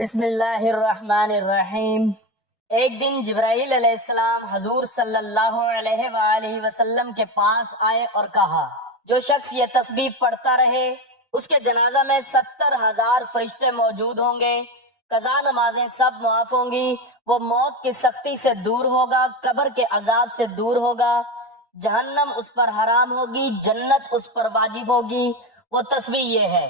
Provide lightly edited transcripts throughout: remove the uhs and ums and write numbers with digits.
بسم اللہ الرحمن الرحیم۔ ایک دن جبرائیل علیہ السلام حضور صلی اللہ علیہ وآلہ وسلم کے پاس آئے اور کہا، جو شخص یہ تسبیح پڑھتا رہے اس کے جنازہ میں 70,000 فرشتے موجود ہوں گے، قضا نمازیں سب معاف ہوں گی، وہ موت کی سختی سے دور ہوگا، قبر کے عذاب سے دور ہوگا، جہنم اس پر حرام ہوگی، جنت اس پر واجب ہوگی۔ وہ تسبیح یہ ہے۔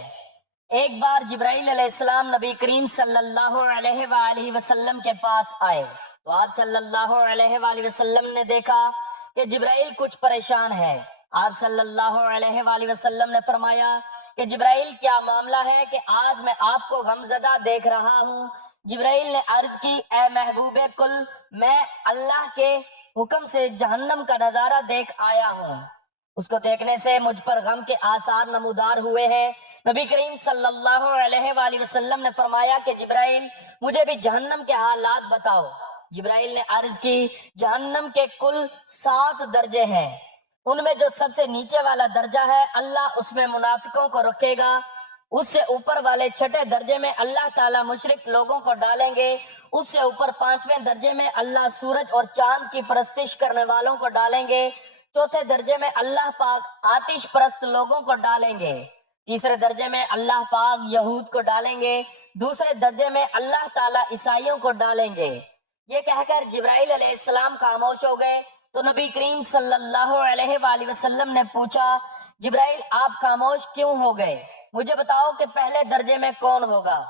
ایک بار جبرائیل علیہ السلام نبی کریم صلی اللہ علیہ وآلہ وسلم کے پاس آئے تو آپ صلی اللہ علیہ وآلہ وسلم نے دیکھا کہ جبرائیل کچھ پریشان ہے۔ آپ صلی اللہ علیہ وآلہ وسلم نے فرمایا کہ جبرائیل کیا معاملہ ہے کہ آج میں آپ کو غمزدہ دیکھ رہا ہوں؟ جبرائیل نے عرض کی، اے محبوب کل، میں اللہ کے حکم سے جہنم کا نظارہ دیکھ آیا ہوں۔ اس کو دیکھنے سے مجھ پر غم کے آثار نمودار ہوئے ہیں۔ نبی کریم صلی اللہ علیہ وآلہ وسلم نے فرمایا کہ جبرائیل، مجھے بھی جہنم کے حالات بتاؤ۔ جبرائیل نے عرض کی، جہنم کے کل 7 درجے ہیں، ان میں جو سب سے نیچے والا درجہ ہے اللہ اس میں منافقوں کو رکھے گا، اس سے اوپر والے 6 درجے میں اللہ تعالیٰ مشرک لوگوں کو ڈالیں گے، اس سے اوپر 5ویں درجے میں اللہ سورج اور چاند کی پرستش کرنے والوں کو ڈالیں گے، 4تھے درجے میں اللہ پاک آتش پرست لوگوں کو ڈالیں گے، 3رے درجے میں اللہ پاک یہود کو ڈالیں گے، 2 درجے میں اللہ تعالیٰ عیسائیوں کو ڈالیں گے۔ یہ کہہ کر جبرائیل علیہ السلام خاموش ہو گئے تو نبی کریم صلی اللہ علیہ وآلہ وسلم نے پوچھا، جبرائیل آپ خاموش کیوں ہو گئے؟ مجھے بتاؤ کہ پہلے درجے میں کون ہوگا؟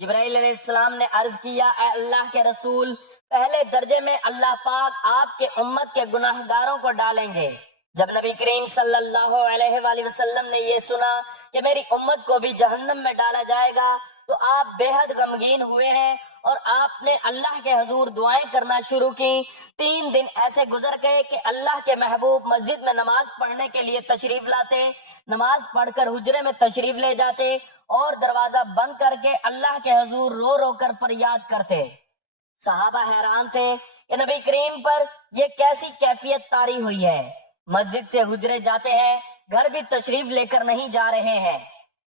جبرائیل علیہ السلام نے عرض کیا، اے اللہ کے رسول، پہلے درجے میں اللہ پاک آپ کے امت کے گناہ گاروں کو ڈالیں گے۔ جب نبی کریم صلی اللہ علیہ وآلہ وسلم نے یہ سنا کہ میری امت کو بھی جہنم میں ڈالا جائے گا تو آپ بے حد غمگین ہوئے ہیں اور آپ نے اللہ کے حضور دعائیں کرنا شروع کی۔ 3 دن ایسے گزر گئے کہ اللہ کے محبوب مسجد میں نماز پڑھنے کے لیے تشریف لاتے، نماز پڑھ کر حجرے میں تشریف لے جاتے اور دروازہ بند کر کے اللہ کے حضور رو رو کر فریاد کرتے۔ صحابہ حیران تھے کہ نبی کریم پر یہ کیسی کیفیت طاری ہوئی ہے، مسجد سے حجرے جاتے ہیں، گھر بھی تشریف لے کر نہیں جا رہے ہیں۔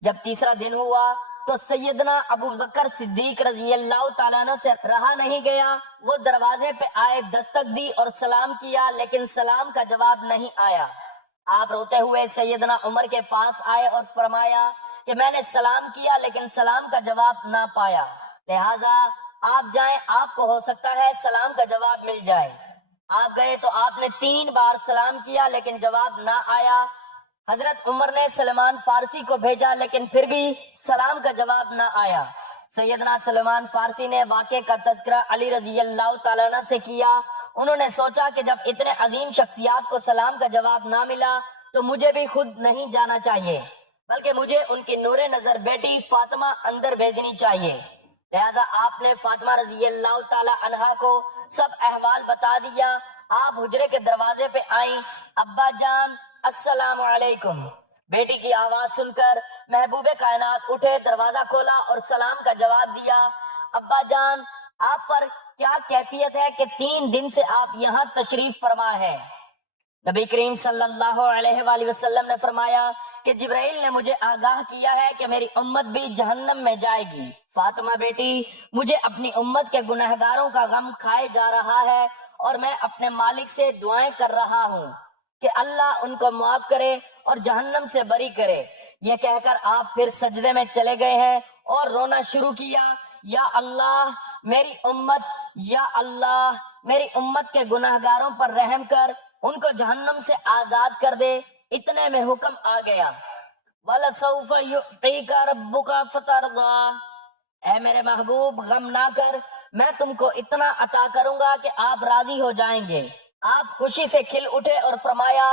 جب 3 دن ہوا تو سیدنا ابو بکر صدیق رضی اللہ تعالیٰ عنہ سے رہا نہیں گیا، وہ دروازے پہ آئے، دستک دی اور سلام کیا، لیکن سلام کا جواب نہیں آیا۔ آپ روتے ہوئے سیدنا عمر کے پاس آئے اور فرمایا کہ میں نے سلام کیا لیکن سلام کا جواب نہ پایا، لہٰذا آپ جائیں، آپ کو ہو سکتا ہے سلام کا جواب مل جائے۔ آپ گئے تو آپ نے 3 بار سلام کیا لیکن جواب نہ آیا۔ حضرت عمر نے سلمان فارسی کو بھیجا لیکن پھر بھی سلام کا جواب نہ آیا۔ سیدنا سلمان فارسی نے واقعے کا تذکرہ علی رضی اللہ تعالیٰ عنہ سے کیا۔ انہوں نے سوچا کہ جب اتنے عظیم شخصیات کو سلام کا جواب نہ ملا تو مجھے بھی خود نہیں جانا چاہیے، بلکہ مجھے ان کی نور نظر بیٹی فاطمہ اندر بھیجنی چاہیے۔ لہٰذا آپ نے فاطمہ رضی اللہ تعالیٰ عنہا کو سب احوال بتا دیا۔ آپ حجرے کے دروازے پہ آئیں، ابا جان السلام علیکم۔ بیٹی کی آواز سن کر محبوب کائنات اٹھے، دروازہ کھولا اور سلام کا جواب دیا۔ ابا جان، آپ پر کیا کیفیت ہے کہ 3 دن سے آپ یہاں تشریف فرما ہے؟ نبی کریم صلی اللہ علیہ وآلہ وسلم نے فرمایا کہ جبرائیل نے مجھے آگاہ کیا ہے کہ میری امت بھی جہنم میں جائے گی۔ فاطمہ بیٹی، مجھے اپنی امت کے گنہگاروں کا غم کھائے جا رہا ہے اور میں اپنے مالک سے دعائیں کر رہا ہوں کہ اللہ ان کو معاف کرے اور جہنم سے بری کرے۔ یہ کہہ کر آپ پھر سجدے میں چلے گئے ہیں اور رونا شروع کیا، یا اللہ میری امت، یا اللہ میری امت کے گنہگاروں پر رحم کر، ان کو جہنم سے آزاد کر دے۔ اتنے میں حکم آ گیا، وَلَسَوْفَ يُعْطِيكَ رَبُّكَ فَتَرْضَىٰ، اے میرے محبوب غم نہ کر، میں تم کو اتنا عطا کروں گا کہ آپ راضی ہو جائیں گے۔ آپ خوشی سے کھل اٹھے اور فرمایا،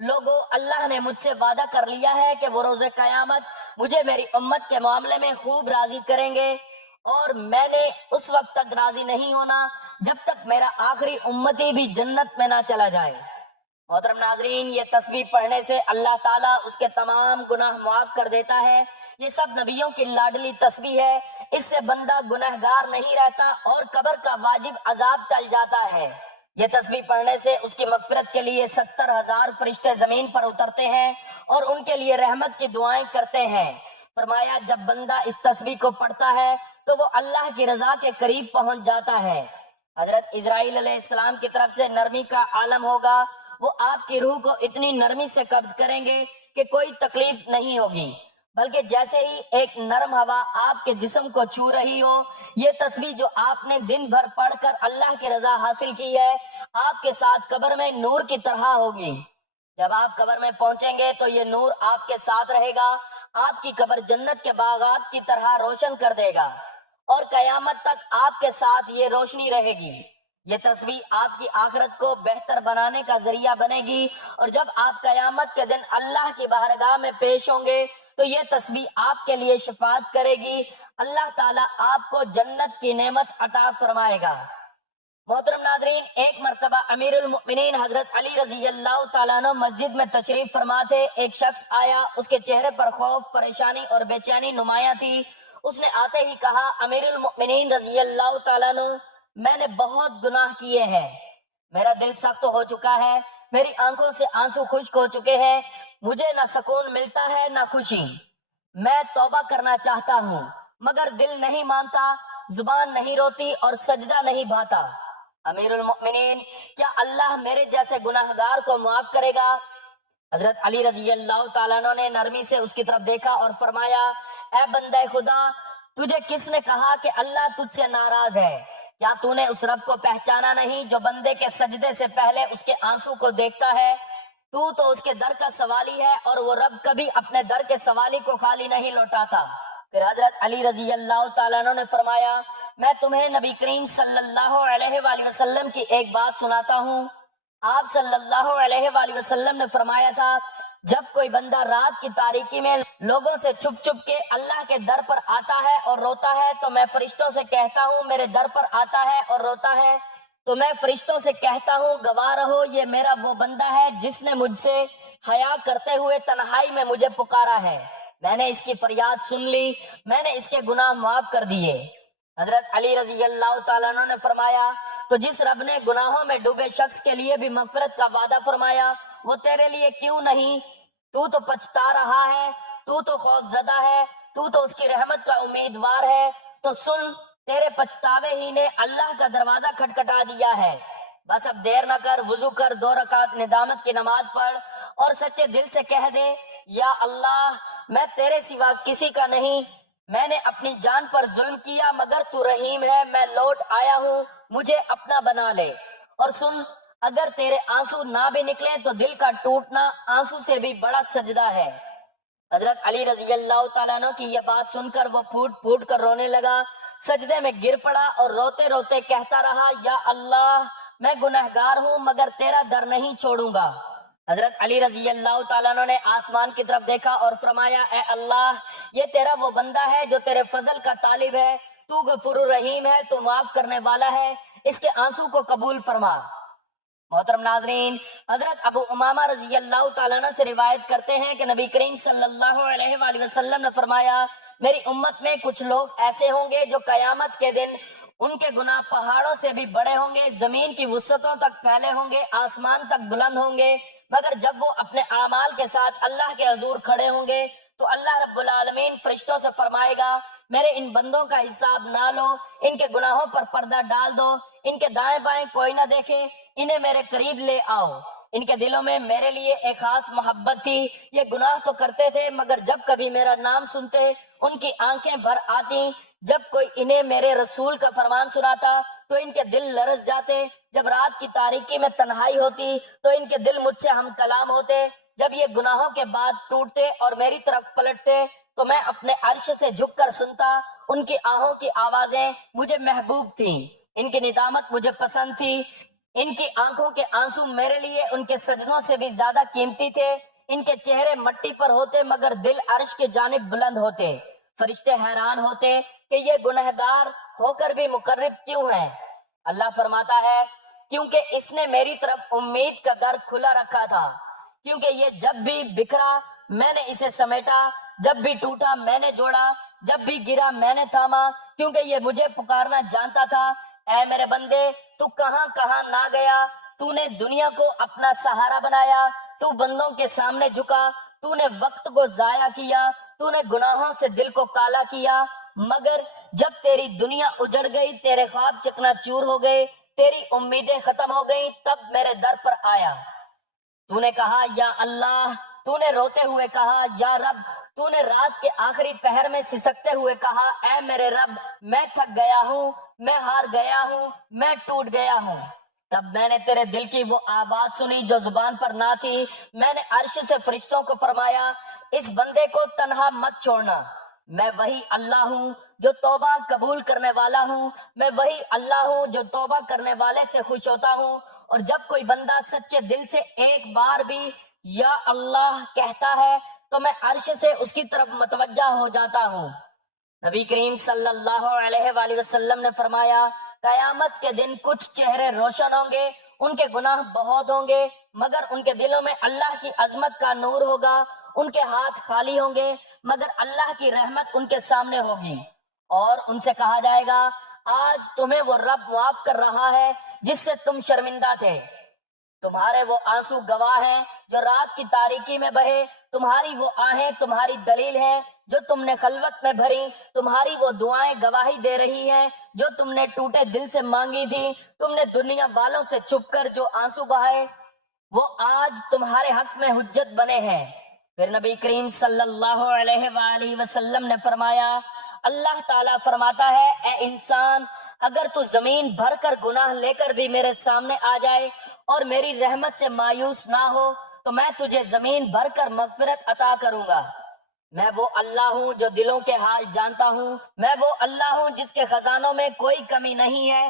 لوگو اللہ نے مجھ سے وعدہ کر لیا ہے کہ وہ روز قیامت مجھے میری امت کے معاملے میں خوب راضی کریں گے، اور میں نے اس وقت تک راضی نہیں ہونا جب تک میرا آخری امتی بھی جنت میں نہ چلا جائے۔ محترم ناظرین، یہ تسبیح پڑھنے سے اللہ تعالیٰ اس کے تمام گناہ معاف کر دیتا ہے۔ یہ سب نبیوں کی لاڈلی تسبیح ہے، اس سے بندہ گنہگار نہیں رہتا اور قبر کا واجب عذاب ٹل جاتا ہے۔ یہ تسبیح پڑھنے سے اس کی مغفرت کے لیے 70,000 فرشتے زمین پر اترتے ہیں اور ان کے لیے رحمت کی دعائیں کرتے ہیں۔ فرمایا جب بندہ اس تسبیح کو پڑھتا ہے تو وہ اللہ کی رضا کے قریب پہنچ جاتا ہے۔ حضرت اسرائیل علیہ السلام کی طرف سے نرمی کا عالم ہوگا، وہ آپ کی روح کو اتنی نرمی سے قبض کریں گے کہ کوئی تکلیف نہیں ہوگی، بلکہ جیسے ہی ایک نرم ہوا آپ کے جسم کو چھو رہی ہو، یہ تسبیح جو آپ نے دن بھر پڑھ کر اللہ کی رضا حاصل کی ہے آپ کے ساتھ قبر میں نور کی طرح ہوگی۔ جب آپ قبر میں پہنچیں گے تو یہ نور آپ کے ساتھ رہے گا، آپ کی قبر جنت کے باغات کی طرح روشن کر دے گا اور قیامت تک آپ کے ساتھ یہ روشنی رہے گی۔ یہ تسبیح آپ کی آخرت کو بہتر بنانے کا ذریعہ بنے گی، اور جب آپ قیامت کے دن اللہ کی بارگاہ میں پیش ہوں گے تو یہ تسبیح آپ کے لیے شفاعت کرے گی، اللہ تعالیٰ آپ کو جنت کی نعمت عطا فرمائے گا۔ محترم ناظرین، ایک مرتبہ امیر المؤمنین حضرت علی رضی اللہ تعالیٰ عنہ مسجد میں تشریف فرما تھے۔ ایک شخص آیا، اس کے چہرے پر خوف، پریشانی اور بے چینی نمایاں تھی۔ اس نے آتے ہی کہا، امیر المؤمنین رضی اللہ تعالیٰ عنہ، میں نے بہت گناہ کیے ہیں، میرا دل سخت ہو چکا ہے، میری آنکھوں سے آنسو خشک ہو چکے ہیں، مجھے نہ سکون ملتا ہے نہ خوشی، میں توبہ کرنا چاہتا ہوں مگر دل نہیں مانتا، زبان نہیں روتی اور سجدہ نہیں بھاتا۔ امیر المؤمنین، کیا اللہ میرے جیسے گناہگار کو معاف کرے گا؟ حضرت علی رضی اللہ تعالیٰ عنہ نے نرمی سے اس کی طرف دیکھا اور فرمایا، اے بندہ خدا، تجھے کس نے کہا کہ اللہ تجھ سے ناراض ہے؟ کیا تو نے اس رب کو پہچانا نہیں جو بندے کے سجدے سے پہلے اس کے آنسو کو دیکھتا ہے؟ تو اس کے در کا سوالی ہے، اور وہ رب کبھی اپنے در کے سوالی کو خالی نہیں لوٹاتا۔ پھر حضرت علی رضی اللہ تعالیٰ عنہ نے فرمایا، میں تمہیں نبی کریم صلی اللہ علیہ وآلہ وسلم کی ایک بات سناتا ہوں۔ آپ صلی اللہ علیہ وآلہ وسلم نے فرمایا تھا، جب کوئی بندہ رات کی تاریکی میں لوگوں سے چھپ چھپ کے اللہ کے در پر آتا ہے اور روتا ہے تو میں فرشتوں سے کہتا ہوں میرے در پر آتا ہے اور روتا ہے، تو میں فرشتوں سے کہتا ہوں گواہ رہو یہ میرا وہ بندہ ہے جس نے مجھ سے حیا کرتے ہوئے تنہائی میں مجھے پکارا ہے، میں نے اس کی فریاد سن لی، میں نے اس کے گناہ معاف کر دیے۔ حضرت علی رضی اللہ تعالیٰ عنہ نے فرمایا، تو جس رب نے گناہوں میں ڈوبے شخص کے لیے بھی مغفرت کا وعدہ فرمایا، وہ تیرے لیے کیوں نہیں؟ تو پچھتا رہا ہے، تو خوف زدہ ہے، تو اس کی رحمت کا امیدوار ہے، تو سن، تیرے پچھتاوے ہی نے اللہ کا دروازہ کھٹکھٹا دیا ہے، بس اب دیر نہ کر، وضو کر، 2 رکعت ندامت کی نماز پڑھ اور سچے دل سے کہہ دے، یا اللہ، میں تیرے سوا کسی کا نہیں، میں نے اپنی جان پر ظلم کیا مگر تو رحیم ہے، میں لوٹ آیا ہوں، مجھے اپنا بنا لے۔ اور سن، اگر تیرے آنسو نہ بھی نکلیں تو دل کا ٹوٹنا آنسو سے بھی بڑا سجدہ ہے۔ حضرت علی رضی اللہ تعالیٰ عنہ کی یہ بات سن کر وہ پھوٹ پھوٹ کر رونے لگا، سجدے میں گر پڑا اور روتے روتے کہتا رہا، یا اللہ، میں گنہگار ہوں مگر تیرا در نہیں چھوڑوں گا۔ حضرت علی رضی اللہ تعالیٰ عنہ نے آسمان کی طرف دیکھا اور فرمایا، اے اللہ، یہ تیرا وہ بندہ ہے جو تیرے فضل کا طالب ہے، تو غفور الرحیم ہے، تو معاف کرنے والا ہے، اس کے آنسو کو قبول فرما۔ محترم ناظرین، حضرت ابو امامہ رضی اللہ تعالیٰ عنہ سے روایت کرتے ہیں کہ نبی کریم صلی اللہ علیہ وآلہ وسلم نے فرمایا، میری امت میں کچھ لوگ ایسے ہوں گے جو قیامت کے دن ان کے گناہ پہاڑوں سے بھی بڑے ہوں گے، زمین کی وسعتوں تک پھیلے ہوں گے، آسمان تک بلند ہوں گے، مگر جب وہ اپنے اعمال کے ساتھ اللہ کے حضور کھڑے ہوں گے تو اللہ رب العالمین فرشتوں سے فرمائے گا، میرے ان بندوں کا حساب نہ لو، ان کے گناہوں پر پردہ ڈال دو، ان کے دائیں بائیں کوئی نہ دیکھے، انہیں میرے قریب لے آؤ، ان کے دلوں میں میرے لیے ایک خاص محبت تھی، یہ گناہ تو کرتے تھے مگر جب کبھی میرا نام سنتے ان کی آنکھیں بھر آتی، جب کوئی انہیں میرے رسول کا فرمان سناتا تو ان کے دل لرز جاتے، جب رات کی تاریکی میں تنہائی ہوتی تو ان کے دل مجھ سے ہم کلام ہوتے، جب یہ گناہوں کے بعد ٹوٹتے اور میری طرف پلٹتے تو میں اپنے عرش سے جھک کر سنتا، ان کی آہوں کی آوازیں مجھے محبوب تھیں، ان کی ندامت مجھے پسند تھی، ان کی آنکھوں کے آنسو میرے لیے ان کے سجدوں سے بھی زیادہ قیمتی تھے، ان کے چہرے مٹی پر ہوتے مگر دل عرش کی جانب بلند ہوتے، فرشتے حیران ہوتے کہ یہ گنہگار ہو کر بھی مقرب کیوں ہیں؟ اللہ فرماتا ہے، کیونکہ اس نے میری طرف امید کا در کھلا رکھا تھا، کیونکہ یہ جب بھی بکھرا میں نے اسے سمیٹا، جب بھی ٹوٹا میں نے جوڑا، جب بھی گرا میں نے تھاما، کیونکہ یہ مجھے پکارنا جانتا تھا۔ اے میرے بندے، تو کہاں کہاں نہ گیا، تو نے دنیا کو اپنا سہارا بنایا، تو بندوں کے سامنے جھکا، تو نے وقت کو ضائع کیا، تو نے گناہوں سے دل کو کالا کیا، مگر جب تیری دنیا اجڑ گئی، تیرے خواب چکنا چور ہو گئے، تیری امیدیں ختم ہو گئی، تب میرے در پر آیا۔ تو نے کہا یا اللہ، تو نے روتے ہوئے کہا یا رب، تو نے رات کے آخری پہر میں سسکتے ہوئے کہا اے میرے رب، میں تھک گیا ہوں، میں ہار گیا ہوں، میں ٹوٹ گیا ہوں۔ تب میں نے تیرے دل کی وہ آواز سنی جو زبان پر نہ تھی۔ میں نے عرش سے فرشتوں کو فرمایا اس بندے کو تنہا مت چھوڑنا، میں وہی اللہ ہوں جو توبہ قبول کرنے والا ہوں، میں وہی اللہ ہوں جو توبہ کرنے والے سے خوش ہوتا ہوں، اور جب کوئی بندہ سچے دل سے ایک بار بھی یا اللہ کہتا ہے تو میں عرش سے اس کی طرف متوجہ ہو جاتا ہوں۔ نبی کریم صلی اللہ علیہ وآلہ وسلم نے فرمایا قیامت کے دن کچھ چہرے روشن ہوں گے، ان کے گناہ بہت ہوں گے، مگر ان کے دلوں میں اللہ کی عظمت کا نور ہوگا، ان کے ہاتھ خالی ہوں گے، مگر اللہ کی رحمت ان کے سامنے ہوگی، اور ان سے کہا جائے گا آج تمہیں وہ رب معاف کر رہا ہے جس سے تم شرمندہ تھے، تمہارے وہ آنسو گواہ ہیں جو رات کی تاریکی میں بہے، تمہاری وہ آہیں تمہاری دلیل ہے جو تم نے خلوت میں بھری، تمہاری وہ دعائیں گواہی دے رہی ہیں جو تم نے ٹوٹے دل سے مانگی تھی، تم نے دنیا والوں سے چھپ کر جو آنسو بہائے وہ آج تمہارے حق میں حجت بنے ہیں۔ پھر نبی کریم صلی اللہ علیہ وآلہ وسلم نے فرمایا اللہ تعالیٰ فرماتا ہے اے انسان، اگر تو زمین بھر کر گناہ لے کر بھی میرے سامنے آ جائے اور میری رحمت سے مایوس نہ ہو تو میں تجھے زمین بھر کر مغفرت عطا کروں گا۔ میں وہ اللہ ہوں جو دلوں کے حال جانتا ہوں، میں وہ اللہ ہوں جس کے خزانوں میں کوئی کمی نہیں ہے،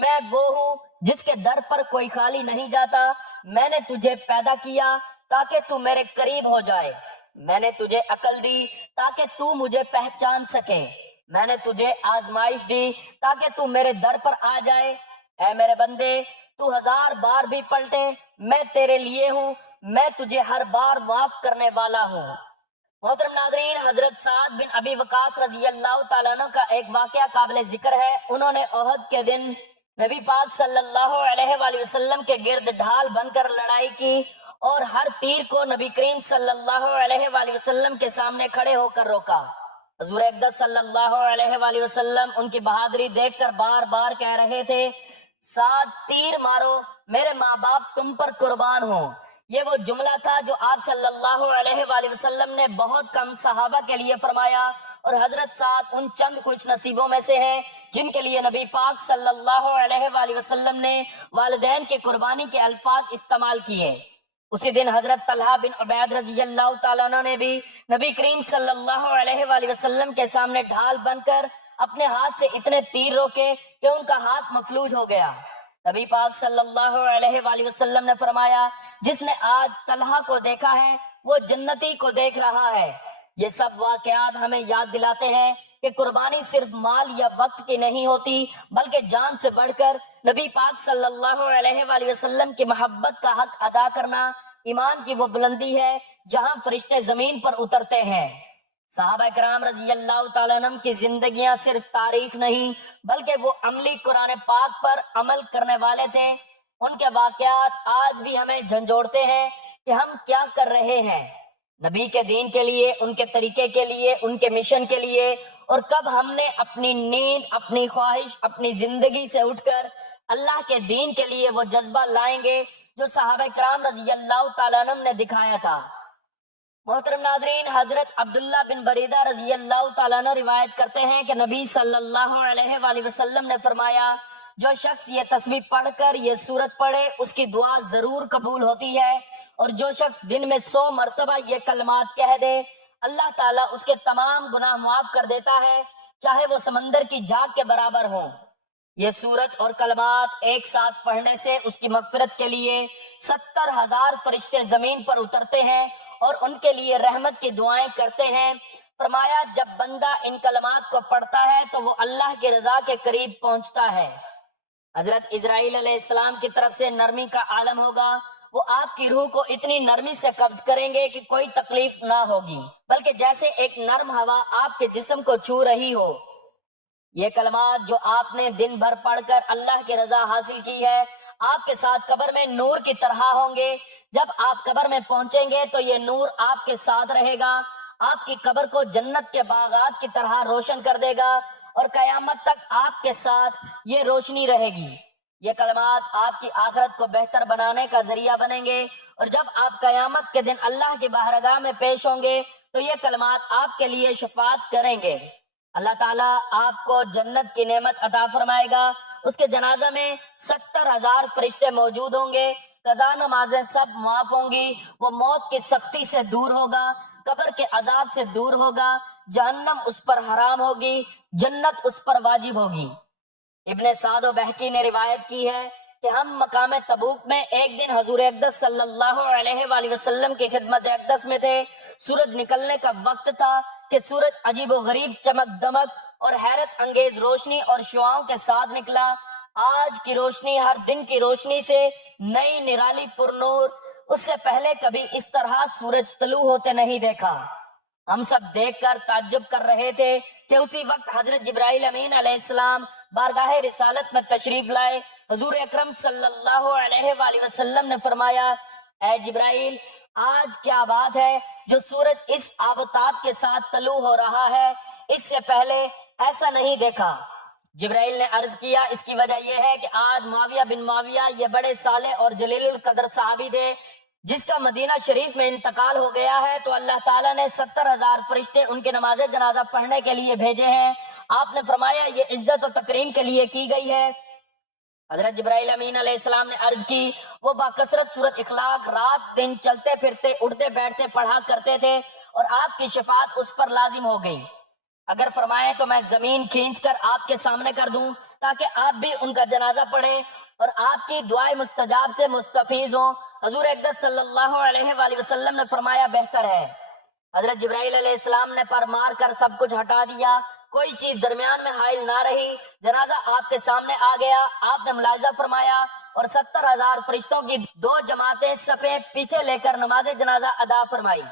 میں وہ ہوں جس کے در پر کوئی خالی نہیں جاتا۔ میں نے تجھے پیدا کیا تاکہ تو میرے قریب ہو جائے، میں نے تجھے عقل دی تاکہ تو مجھے پہچان سکے، میں نے تجھے آزمائش دی تاکہ تو میرے در پر آ جائے۔ اے میرے بندے، تو 1000 بار بھی پلٹے میں تیرے لیے ہوں، میں تجھے ہر بار معاف کرنے والا ہوں۔ محترم ناظرین، حضرت سعد بن ابی وقاص رضی اللہ تعالیٰ عنہ کا ایک واقعہ قابل ذکر ہے۔ انہوں نے احد کے دن نبی پاک صلی اللہ علیہ وآلہ وسلم کے گرد ڈھال بن کر لڑائی کی اور ہر تیر کو نبی کریم صلی اللہ علیہ وآلہ وسلم کے سامنے کھڑے ہو کر روکا۔ حضور اقدس صلی اللہ علیہ وآلہ وسلم ان کی بہادری دیکھ کر بار بار کہہ رہے تھے سعد تیر مارو، میرے ماں باپ تم پر قربان ہوں۔ یہ وہ جملہ تھا جو آپ صلی اللہ علیہ وآلہ وسلم نے بہت کم صحابہ کے لیے فرمایا، اور حضرت سعد ان چند خوش نصیبوں میں سے ہیں جن کے لیے نبی پاک صلی اللہ علیہ وآلہ وسلم نے والدین کی قربانی کے الفاظ استعمال کیے۔ اسی دن حضرت طلحہ بن عبید رضی اللہ تعالیٰ عنہ نے بھی نبی کریم صلی اللہ علیہ وآلہ وسلم کے سامنے ڈھال بن کر اپنے ہاتھ سے اتنے تیر روکے کہ ان کا ہاتھ مفلوج ہو گیا۔ نبی پاک صلی اللہ علیہ وآلہ وسلم نے فرمایا جس نے آج طلحہ کو دیکھا ہے وہ جنتی کو دیکھ رہا ہے۔ یہ سب واقعات ہمیں یاد دلاتے ہیں کہ قربانی صرف مال یا وقت کی نہیں ہوتی بلکہ جان سے بڑھ کر نبی پاک صلی اللہ علیہ وآلہ وسلم کی محبت کا حق ادا کرنا ایمان کی وہ بلندی ہے جہاں فرشتے زمین پر اترتے ہیں۔ صحابہ کرام رضی اللہ تعالیٰ عنہ کی زندگیاں صرف تاریخ نہیں بلکہ وہ عملی قرآن پاک پر عمل کرنے والے تھے۔ ان کے واقعات آج بھی ہمیں جھنجھوڑتے ہیں کہ ہم کیا کر رہے ہیں نبی کے دین کے لیے، ان کے طریقے کے لیے، ان کے مشن کے لیے، اور کب ہم نے اپنی نیند، اپنی خواہش، اپنی زندگی سے اٹھ کر اللہ کے دین کے لیے وہ جذبہ لائیں گے جو صحابہ کرام رضی اللہ تعالیٰ عنہ نے دکھایا تھا۔ محترم ناظرین، حضرت عبداللہ بن بریدہ رضی اللہ تعالیٰ عنہ روایت کرتے ہیں کہ نبی صلی اللہ علیہ وآلہ وسلم نے فرمایا جو شخص یہ تسبیح پڑھ کر یہ سورت پڑھے اس کی دعا ضرور قبول ہوتی ہے، اور جو شخص دن میں 100 مرتبہ یہ کلمات کہہ دے اللہ تعالیٰ اس کے تمام گناہ معاف کر دیتا ہے چاہے وہ سمندر کی جھاگ کے برابر ہوں۔ یہ سورت اور کلمات ایک ساتھ پڑھنے سے اس کی مغفرت کے لیے 70,000 فرشتے زمین پر اترتے ہیں اور ان کے لیے رحمت کی دعائیں کرتے ہیں۔ فرمایا جب بندہ ان کلمات کو پڑھتا ہے تو وہ اللہ کی رضا کے قریب پہنچتا ہے۔ حضرت اسرائیل علیہ السلام کی طرف سے نرمی کا عالم ہوگا، وہ آپ کی روح کو اتنی نرمی سے قبض کریں گے کہ کوئی تکلیف نہ ہوگی، بلکہ جیسے ایک نرم ہوا آپ کے جسم کو چھو رہی ہو۔ یہ کلمات جو آپ نے دن بھر پڑھ کر اللہ کی رضا حاصل کی ہے آپ کے ساتھ قبر میں نور کی طرح ہوں گے۔ جب آپ قبر میں پہنچیں گے تو یہ نور آپ کے ساتھ رہے گا، آپ کی قبر کو جنت کے باغات کی طرح روشن کر دے گا اور قیامت تک آپ کے ساتھ یہ روشنی رہے گی۔ یہ کلمات آپ کی آخرت کو بہتر بنانے کا ذریعہ بنیں گے، اور جب آپ قیامت کے دن اللہ کی بارگاہ میں پیش ہوں گے تو یہ کلمات آپ کے لیے شفاعت کریں گے۔ اللہ تعالیٰ آپ کو جنت کی نعمت عطا فرمائے گا۔ اس کے جنازہ میں 70,000 فرشتے موجود ہوں گے۔ قضا نمازیں سب معاف ہوں گی۔ وہ موت کی سختی سے دور ہوگا، قبر کے عذاب سے دور ہوگا، جہنم اس پر حرام ہوگی، جنت اس پر واجب ہوگی۔ ابن سعد و بہقی نے روایت کی ہے کہ ہم مقام تبوک میں ایک دن حضور اقدس صلی اللہ علیہ وآلہ وسلم کی خدمت اقدس میں تھے۔ سورج نکلنے کا وقت تھا کہ سورج عجیب و غریب چمک دمک اور حیرت انگیز روشنی اور شعاؤں کے ساتھ نکلا۔ آج کی روشنی ہر دن کی روشنی سے نئی نرالی پر نور، اس سے پہلے کبھی اس طرح سورج طلوع ہوتے نہیں دیکھا۔ ہم سب دیکھ کر تعجب کر رہے تھے کہ اسی وقت حضرت جبرائیل امین علیہ السلام بارگاہ رسالت میں تشریف لائے۔ حضور اکرم صلی اللہ علیہ وآلہ وسلم نے فرمایا، اے جبرائیل، آج کیا بات ہے جو سورج اس آفتاب کے ساتھ طلوع ہو رہا ہے؟ اس سے پہلے ایسا نہیں دیکھا۔ جبرائیل نے عرض کیا، اس کی وجہ یہ ہے کہ آج معاویہ بن معاویہ، یہ بڑے صالح اور جلیل القدر صحابی تھے، جس کا مدینہ شریف میں انتقال ہو گیا ہے، تو اللہ تعالیٰ نے 70,000 فرشتے ان کے نماز جنازہ پڑھنے کے لیے بھیجے ہیں۔ آپ نے فرمایا یہ عزت و تکریم کے لیے کی گئی ہے۔ حضرت جبرائیل امین علیہ السلام نے عرض کی، وہ باکثرت سورۃ اخلاق رات دن چلتے پھرتے اٹھتے بیٹھتے پڑھا کرتے تھے اور آپ کی شفاعت اس پر لازم ہو گئی۔ اگر فرمائیں تو میں زمین کھینچ کر آپ کے سامنے کر دوں تاکہ آپ بھی ان کا جنازہ پڑھیں اور آپ کی دعائے مستجاب سے مستفیض ہوں۔ حضور اقدس صلی اللہ علیہ وآلہ وسلم نے فرمایا بہتر ہے۔ حضرت جبرائیل علیہ السلام نے پر مار کر سب کچھ ہٹا دیا، کوئی چیز درمیان میں حائل نہ رہی، جنازہ آپ کے سامنے آ گیا۔ آپ نے ملاحظہ فرمایا اور 70,000 فرشتوں کی 2 جماعتیں صفیں پیچھے لے کر نماز جنازہ ادا فرمائی۔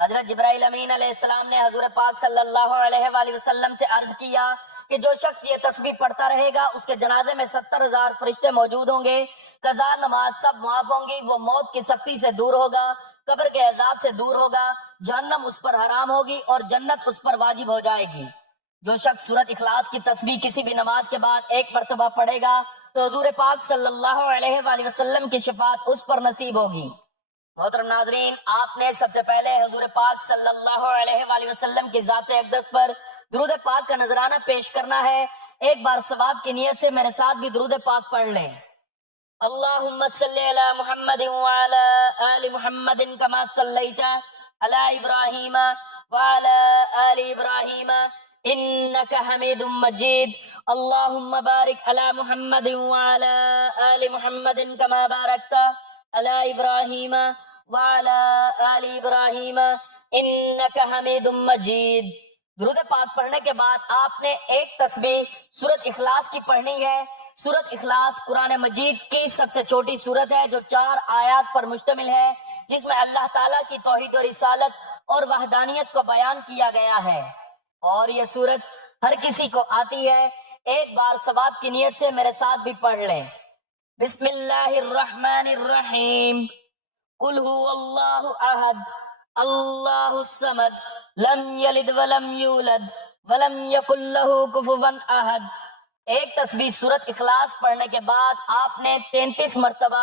حضرت جبرائیل امین علیہ السلام نے حضور پاک صلی اللہ علیہ وآلہ وسلم سے عرض کیا کہ جو شخص یہ تسبیح پڑھتا رہے گا اس کے جنازے میں 70,000 فرشتے موجود ہوں گے، قضا نماز سب معاف ہوں گی، وہ موت کی سختی سے دور ہوگا، قبر کے عذاب سے دور ہوگا، جہنم اس پر حرام ہوگی اور جنت اس پر واجب ہو جائے گی۔ جو شخص سورۃ اخلاص کی تسبیح کسی بھی نماز کے بعد 1 مرتبہ پڑھے گا تو حضور پاک صلی اللہ علیہ وآلہ وسلم کی شفاعت اس پر نصیب ہوگی۔ محترم ناظرین، آپ نے سب سے پہلے حضور پاک صلی اللہ علیہ وآلہ وسلم کی ذات اقدس پر درود پاک کا نذرانہ پیش کرنا ہے۔ ایک بار ثواب کی نیت سے میرے ساتھ بھی درود پاک پڑھ لیں۔ اللہم صلی علی محمد وعلی آل محمد کما صلیت علی ابراہیم وعلی آل ابراہیم انک حمید مجید۔ اللہم بارک علی محمد وعلی آل محمد کما بارکت علی ابراہیم وعلی آل ابراہیم انک حمید مجید۔ درود پاک پڑھنے کے بعد آپ نے ایک تسبیح سورۃ اخلاص کی پڑھنی ہے۔ سورۃ اخلاص قرآن مجید کی سب سے چھوٹی سورت ہے جو 4 آیات پر مشتمل ہے، جس میں اللہ تعالیٰ کی توحید و رسالت اور وحدانیت کو بیان کیا گیا ہے، اور یہ سورت ہر کسی کو آتی ہے۔ ایک بار ثواب کی نیت سے میرے ساتھ بھی پڑھ لیں۔ بسم اللہ الرحمن الرحیم۔ قل هو اللہ احد اللہ الصمد لم یلد ولم یولد ولم یکن لہ کفوا احد۔ ایک تسبیح سورۃ اخلاص پڑھنے کے بعد آپ نے 33 مرتبہ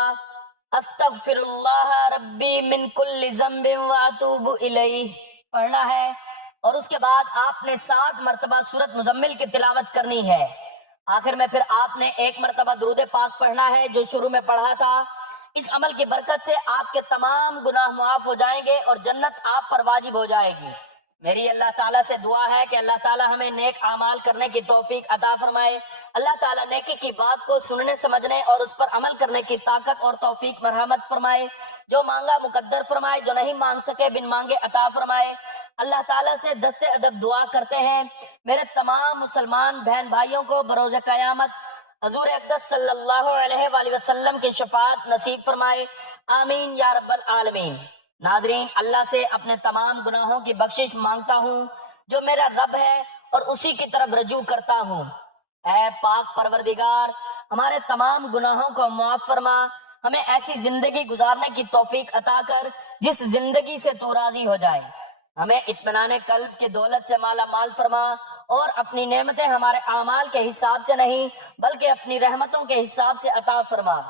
استغفر اللہ ربی من کل ذنب واتوب الیہ پڑھنا ہے، اور اس کے بعد آپ نے 7 مرتبہ سورۃ مزمل کی تلاوت کرنی ہے۔ آخر میں پھر آپ نے 1 مرتبہ درود پاک پڑھنا ہے جو شروع میں پڑھا تھا۔ اس عمل کی برکت سے آپ کے تمام گناہ معاف ہو جائیں گے اور جنت آپ پر واجب ہو جائے گی۔ میری اللہ تعالیٰ سے دعا ہے کہ اللہ تعالیٰ ہمیں نیک اعمال کرنے کی توفیق عطا فرمائے۔ اللہ تعالیٰ نیکی کی بات کو سننے سمجھنے اور اس پر عمل کرنے کی طاقت اور توفیق مرحمت فرمائے۔ جو مانگا مقدر فرمائے، جو نہیں مانگ سکے بن مانگے عطا فرمائے۔ اللہ تعالیٰ سے دست ادب دعا کرتے ہیں میرے تمام مسلمان بہن بھائیوں کو بروز قیامت حضور اقدس صلی اللہ علیہ وآلہ وسلم کی شفاعت نصیب فرمائے، آمین یا رب العالمین۔ ناظرین، اللہ سے اپنے تمام گناہوں کی بخشش مانگتا ہوں جو میرا رب ہے اور اسی کی طرف رجوع کرتا ہوں۔ اے پاک پروردگار، ہمارے تمام گناہوں کو معاف فرما، ہمیں ایسی زندگی گزارنے کی توفیق عطا کر جس زندگی سے تو راضی ہو جائے۔ ہمیں اطمینان قلب کی دولت سے مالا مال فرما، اور اپنی نعمتیں ہمارے اعمال کے حساب سے نہیں بلکہ اپنی رحمتوں کے حساب سے عطا فرما۔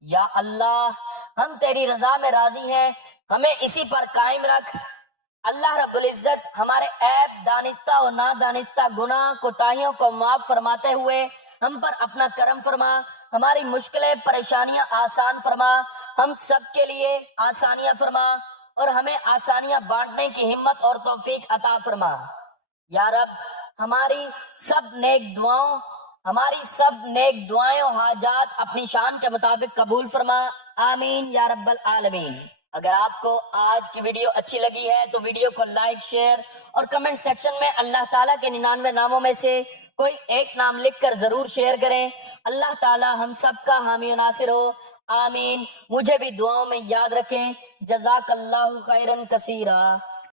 یا اللہ، ہم تیری رضا میں راضی ہیں، ہمیں اسی پر قائم رکھ۔ اللہ رب العزت ہمارے عیب، دانستہ و نادانستہ گناہ کوتاہیوں کو معاف فرماتے ہوئے ہم پر اپنا کرم فرما، ہماری مشکلیں پریشانیاں آسان فرما، ہم سب کے لیے آسانیاں فرما، اور ہمیں آسانیاں بانٹنے کی ہمت اور توفیق عطا فرما۔ یا رب، ہماری سب نیک دعائیں و حاجات اپنی شان کے مطابق قبول فرما، آمین یا رب العالمین۔ اگر آپ کو آج کی ویڈیو اچھی لگی ہے تو ویڈیو کو لائک، شیئر اور کمنٹ سیکشن میں اللہ تعالیٰ کے 99 ناموں میں سے کوئی ایک نام لکھ کر ضرور شیئر کریں۔ اللہ تعالیٰ ہم سب کا حامی و ناصر ہو، آمین۔ مجھے بھی دعاؤں میں یاد رکھیں۔ جزاک اللہ خیرن کثیرا۔